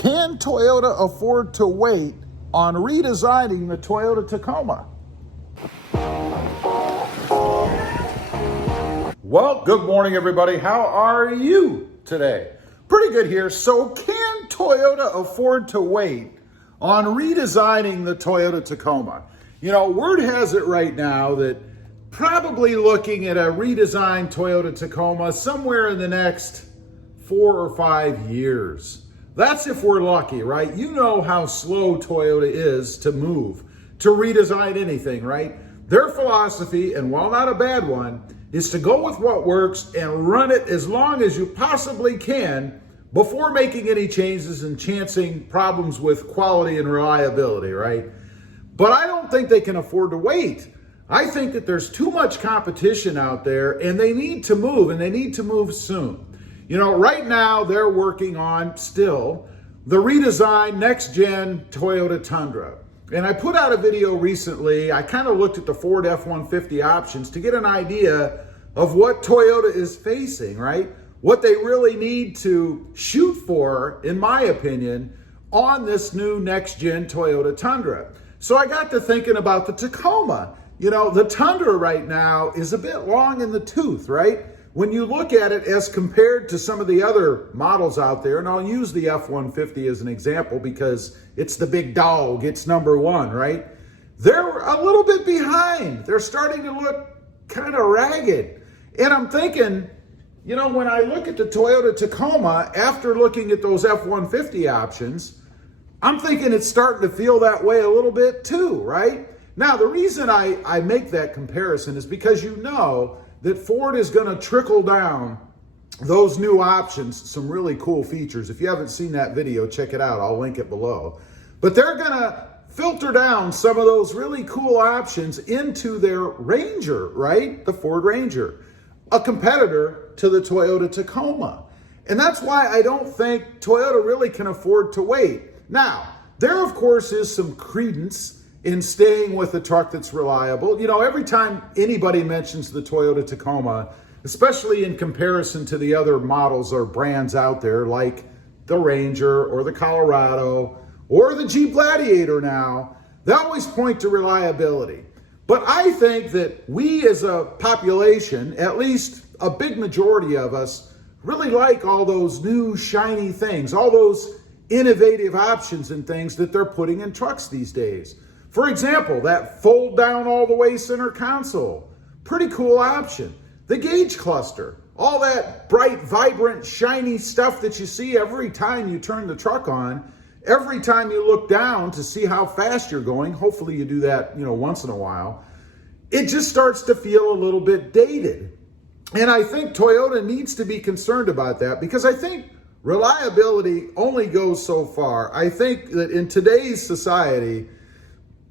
Can Toyota afford to wait on redesigning the Toyota Tacoma? Well, good morning, everybody. How are you today? Pretty good here. So can Toyota afford to wait on redesigning the Toyota Tacoma? You know, word has it right now that probably looking at a redesigned Toyota Tacoma somewhere in the next 4 or 5 years. That's if we're lucky, right? You know how slow Toyota is to move, to redesign anything, right? Their philosophy, and while not a bad one, is to go with what works and run it as long as you possibly can before making any changes and chancing problems with quality and reliability, right? But I don't think they can afford to wait. I think that there's too much competition out there and they need to move, and they need to move soon. You know, right now they're working on still the redesigned next-gen Toyota Tundra. And I put out a video recently. I kind of looked at the Ford F-150 options to get an idea of what Toyota is facing, right? What they really need to shoot for, in my opinion, on this new next-gen Toyota Tundra. So I got to thinking about the Tacoma. You know, the Tundra right now is a bit long in the tooth, right? When you look at it as compared to some of the other models out there, and I'll use the F-150 as an example because it's the big dog, it's number one, right? They're a little bit behind. They're starting to look kind of ragged. And I'm thinking, you know, when I look at the Toyota Tacoma, after looking at those F-150 options, I'm thinking it's starting to feel that way a little bit too, right? Now, the reason I make that comparison is because you know that Ford is going to trickle down those new options, some really cool features. If you haven't seen that video, check it out. I'll link it below. But they're going to filter down some of those really cool options into their Ranger, right? The Ford Ranger, a competitor to the Toyota Tacoma. And that's why I don't think Toyota really can afford to wait. Now, there of course is some credence in staying with a truck that's reliable. You know, every time anybody mentions the Toyota Tacoma, especially in comparison to the other models or brands out there like the Ranger or the Colorado or the Jeep Gladiator now, they always point to reliability. But I think that we as a population, at least a big majority of us, really like all those new shiny things, all those innovative options and things that they're putting in trucks these days. For example, that fold down all the way center console, pretty cool option. The gauge cluster, all that bright, vibrant, shiny stuff that you see every time you turn the truck on, every time you look down to see how fast you're going. Hopefully you do that, you know, once in a while. It just starts to feel a little bit dated. And I think Toyota needs to be concerned about that because I think reliability only goes so far. I think that in today's society,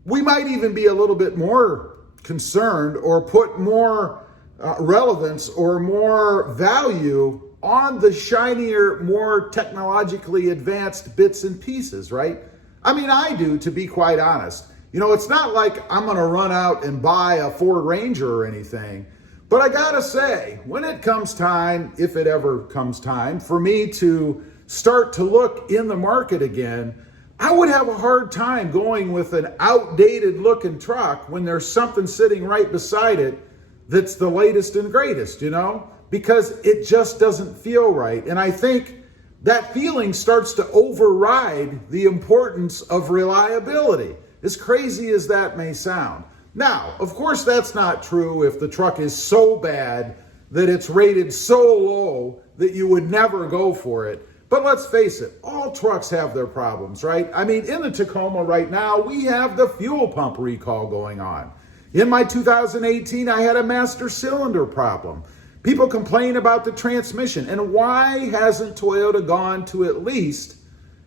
we might even be a little bit more concerned or put more relevance or more value on the shinier, more technologically advanced bits and pieces, right? I mean, I do, to be quite honest. You know, it's not like I'm going to run out and buy a Ford Ranger or anything. But I got to say, when it comes time, if it ever comes time, for me to start to look in the market again, I would have a hard time going with an outdated looking truck when there's something sitting right beside it that's the latest and greatest, you know, because it just doesn't feel right. And I think that feeling starts to override the importance of reliability, as crazy as that may sound. Now, of course, that's not true if the truck is so bad that it's rated so low that you would never go for it. But let's face it, all trucks have their problems, right? I mean, in the Tacoma right now, we have the fuel pump recall going on. In my 2018, I had a master cylinder problem. People complain about the transmission. And why hasn't Toyota gone to at least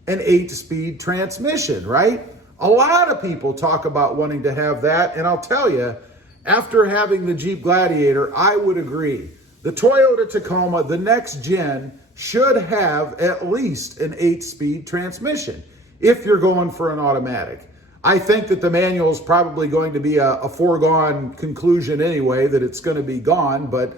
an 8-speed transmission, right? A lot of people talk about wanting to have that. And I'll tell you, after having the Jeep Gladiator, I would agree. The Toyota Tacoma, the next gen, should have at least an 8-speed transmission if you're going for an automatic. I think that the manual is probably going to be a foregone conclusion anyway, that it's going to be gone, but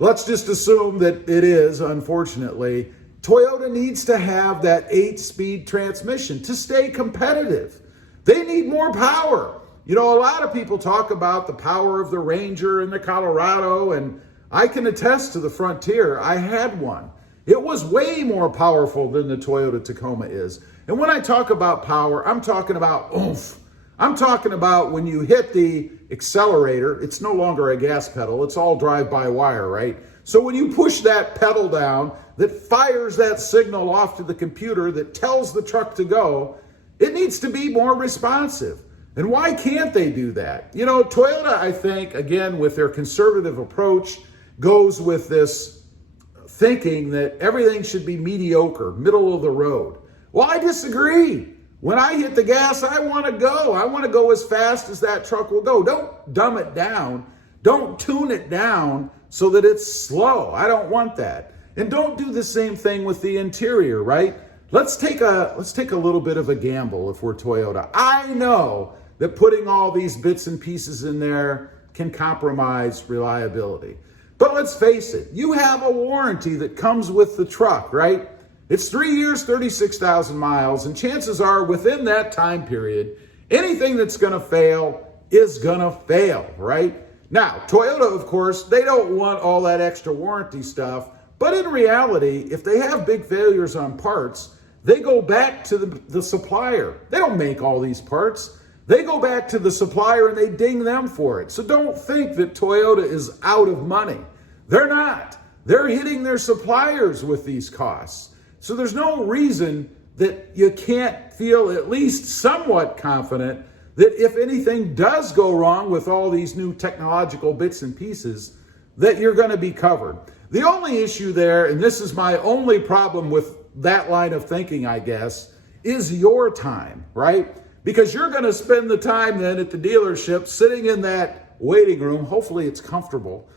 let's just assume that it is, unfortunately. Toyota needs to have that 8-speed transmission to stay competitive. They need more power. You know, a lot of people talk about the power of the Ranger and the Colorado, and I can attest to the Frontier. I had one. It was way more powerful than the Toyota Tacoma is. And when I talk about power, I'm talking about oomph. I'm talking about when you hit the accelerator, it's no longer a gas pedal, it's all drive-by-wire, right? So when you push that pedal down, that fires that signal off to the computer that tells the truck to go, it needs to be more responsive. And why can't they do that? You know, Toyota, I think, again, with their conservative approach, goes with this thinking that everything should be mediocre, middle of the road. Well, I disagree. When I hit the gas, I want to go. I want to go as fast as that truck will go. Don't dumb it down. Don't tune it down so that it's slow. I don't want that. And don't do the same thing with the interior, right? Let's take a little bit of a gamble if we're Toyota. I know that putting all these bits and pieces in there can compromise reliability. But let's face it, you have a warranty that comes with the truck, right? It's 3 years, 36,000 miles, and chances are within that time period, anything that's gonna fail is gonna fail, right? Now, Toyota, of course, they don't want all that extra warranty stuff, but in reality, if they have big failures on parts, they go back to the supplier. They don't make all these parts. They go back to the supplier and they ding them for it. So don't think that Toyota is out of money. They're not. They're hitting their suppliers with these costs. So there's no reason that you can't feel at least somewhat confident that if anything does go wrong with all these new technological bits and pieces, that you're going to be covered. The only issue there, and this is my only problem with that line of thinking, I guess, is your time, right? Because you're going to spend the time then at the dealership sitting in that waiting room, hopefully it's comfortable,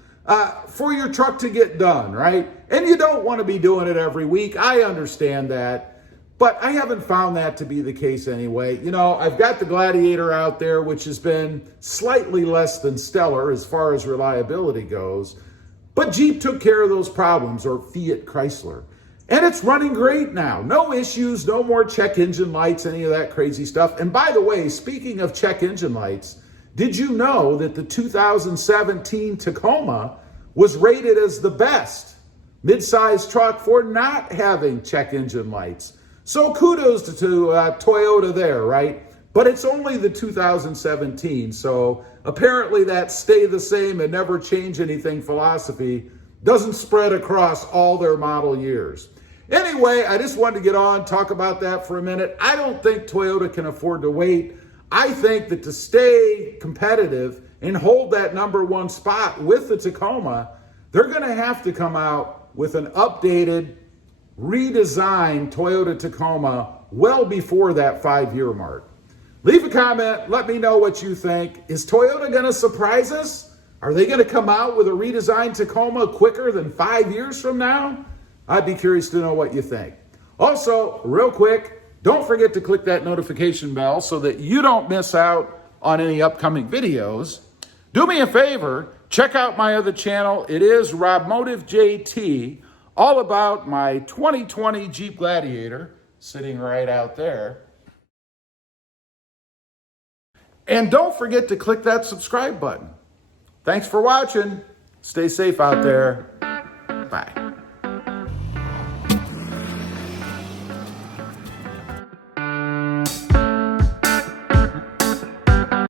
for your truck to get done, right? And you don't want to be doing it every week. I understand that, but I haven't found that to be the case anyway. You know, I've got the Gladiator out there, which has been slightly less than stellar as far as reliability goes, but Jeep took care of those problems, or Fiat Chrysler. And it's running great now. No issues, no more check engine lights, any of that crazy stuff. And by the way, speaking of check engine lights, did you know that the 2017 Tacoma was rated as the best mid-size truck for not having check engine lights? So kudos to Toyota there, right? But it's only the 2017, so apparently that stay the same and never change anything philosophy doesn't spread across all their model years. Anyway, I just wanted to get on, talk about that for a minute. I don't think Toyota can afford to wait. I think that to stay competitive and hold that #1 spot with the Tacoma, they're going to have to come out with an updated, redesigned Toyota Tacoma well before that 5-year mark. Leave a comment. Let me know what you think. Is Toyota going to surprise us? Are they going to come out with a redesigned Tacoma quicker than 5 years from now? I'd be curious to know what you think. Also, real quick, don't forget to click that notification bell so that you don't miss out on any upcoming videos. Do me a favor, check out my other channel. It is RobMotive JT, all about my 2020 Jeep Gladiator, sitting right out there. And don't forget to click that subscribe button. Thanks for watching. Stay safe out there. Bye.